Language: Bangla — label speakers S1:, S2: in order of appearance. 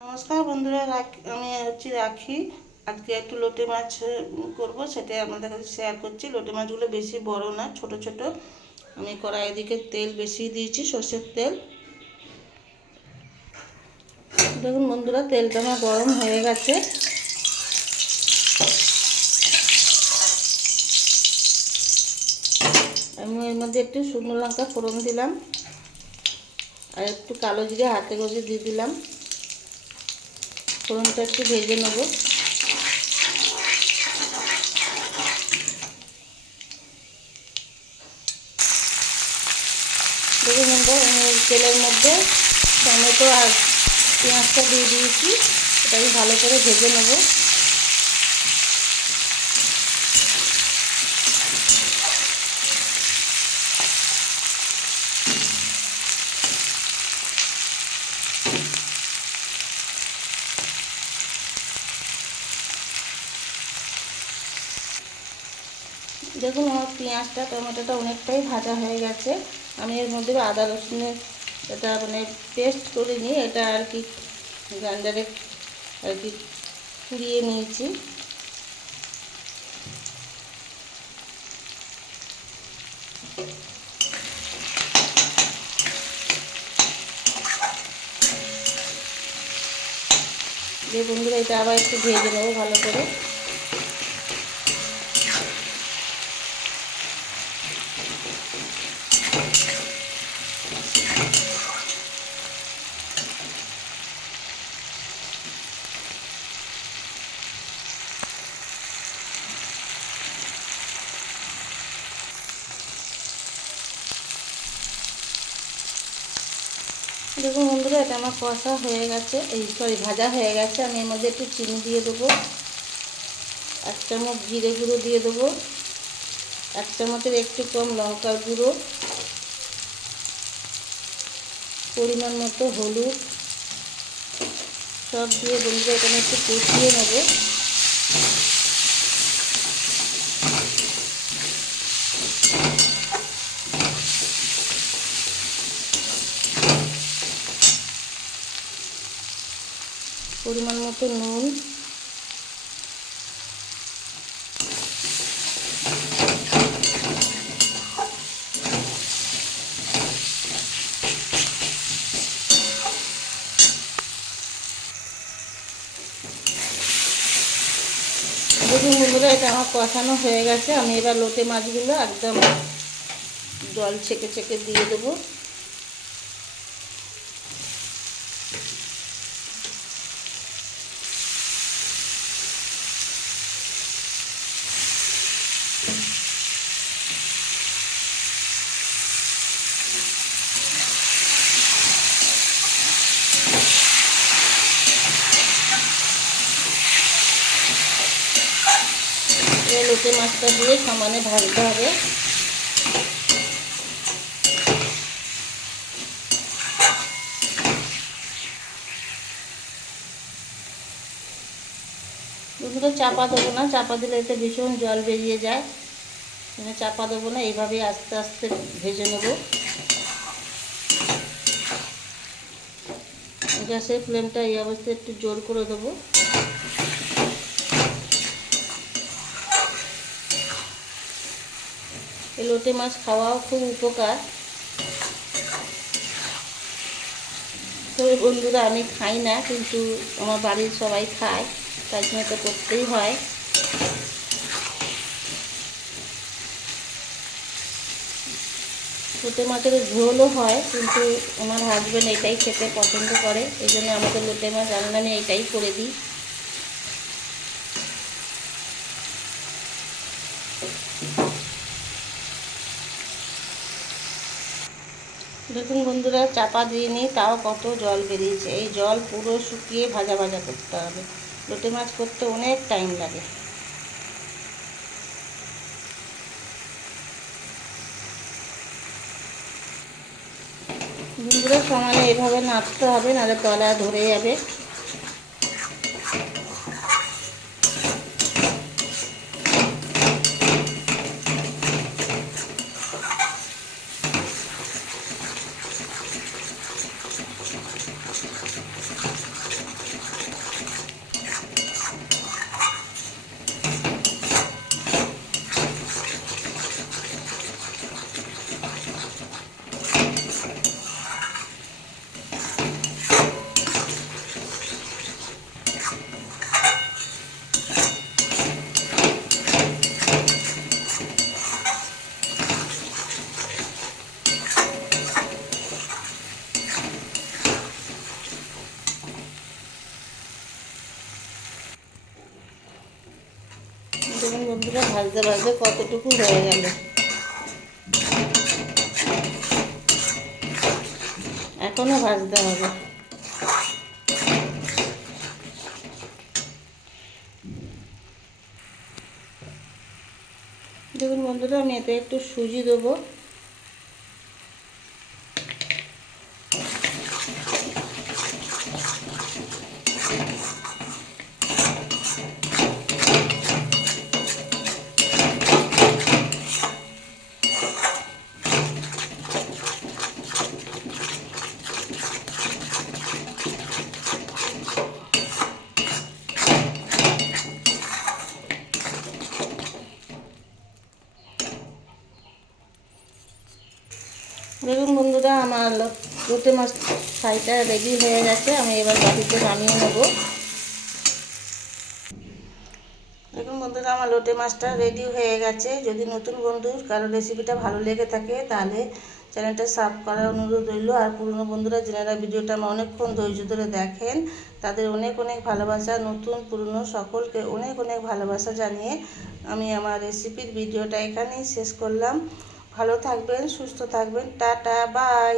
S1: নমস্কার বন্ধুরা আমি হচ্ছি রাখি। আজকে একটু লোটে মাছ করব, সেটাই আপনাদের কাছে শেয়ার করছি। লোটে মাছগুলো বেশি বড় না, ছোট ছোট। আমি কড়াই দিকে তেল বেশি দিয়েছি, সর্ষের তেল। দেখুন বন্ধুরা, তেলটা আমার গরম হয়ে গেছে। আমি এর মধ্যে একটু শুকনো লঙ্কা ফোড়ন দিলাম। আর একটু কালো জিরে হাতে গজে দিয়ে দিলাম। ফোড়নটা একটু ভেজে নেব। দেখুন আমি তেলের মধ্যে টমেটো আর পেঁয়াজটা দিয়ে দিয়েছি। এটাকে ভালো করে ভেজে নেব। দেখুন, আমার পেঁয়াজটা, টমেটোটা অনেকটাই ভাজা হয়ে গেছে। আমি এর মধ্যে আদা, রসুনের এটা মানে পেস্ট করে নিয়ে এটা আর কি গ্রাইন্ডারে আর কি পুড়িয়ে নিয়েছি। যে বন্ধুরা, এটা আবার একটু ভেজে নেব ভালো করে। দেখুন বন্ধুরা, এটা আমার কষা হয়ে গেছে। এই সরি ভাজা হয়ে গেছে। আমি এর মধ্যে একটু চিনি দিয়ে দেবো। এক চামচ জিরে গুঁড়ো দিয়ে দেবো। এক চামচের একটু কম লঙ্কার গুঁড়ো। পরিমাণ মতো হলুদ। সব দিয়ে বন্ধুরা, এটা একটু কষিয়ে নেব। পরিমাণ মতো নুন। বন্ধুরা, এটা আমার কষানো হয়ে গেছে। আমি এবার লোটে মাছগুলো একদম জল ছেঁকে ছেঁকে দিয়ে দেবো। এই লোটে মাছটা দিয়ে সমানে ভাজতে হবে। দুটো চাপা দেবো না, চাপা দিলে এতে ভীষণ জল বেরিয়ে যায়। চাপা দেবো না, এইভাবেই আস্তে আস্তে ভেজে নেব। গ্যাসের ফ্লেমটা এই অবস্থায় একটু জোর করে দেবো। লোটে মাছ খাওয়াও খুব উপকার। তবে বন্ধুরা, আমি খাই না, কিন্তু আমার বাড়ির সবাই খায়, তাই জন্য তো করতেই হয়। লোটে মাছের ঝোলও হয়, কিন্তু আমার হাজব্যান্ড এটাই খেতে পছন্দ করে, এই জন্য আমাকে লোটে মাছ রান্না আমি এটাই করে দিই। দেখুন বন্ধুরা, চাপা দিয়ে তাও কত জল বেরিয়েছে। এই জল পুরো শুকিয়ে ভাজা ভাজা করতে হবে। লোটে মাছ করতে অনেক টাইম লাগে। বন্ধুরা, সমানে এভাবে নাড়তে হবে, নাহলে তলা ধরে যাবে। Thank you. ভাজতে বাজতে কতটুকু হয়ে গেল? এখনও ভাজতে হবে। দেখুন বন্ধুরা, আমি এতে একটু সুজি দেবো। দেখুন বন্ধুরা, আমার লোটে মাছ ফ্রাইটা রেডি হয়ে গেছে, আমি এবার বাটিতে নামিয়ে নেব। দেখুন বন্ধুরা, আমার লোটে মাছটা রেডি হয়ে গেছে। যদি নতুন বন্ধুর কারও রেসিপিটা ভালো লেগে থাকে, তাহলে চ্যানেলটা সাব করার অনুরোধ রইল। আর পুরনো বন্ধুরা, যারা ভিডিওটা আমার অনেকক্ষণ ধৈর্য ধরে দেখেন, তাদের অনেক অনেক ভালোবাসা। নতুন, পুরনো, সকলকে অনেক অনেক ভালোবাসা জানিয়ে আমি আমার রেসিপির ভিডিওটা এখানেই শেষ করলাম। ভালো থাকবেন সুস্থ থাকবেন টাটা বাই।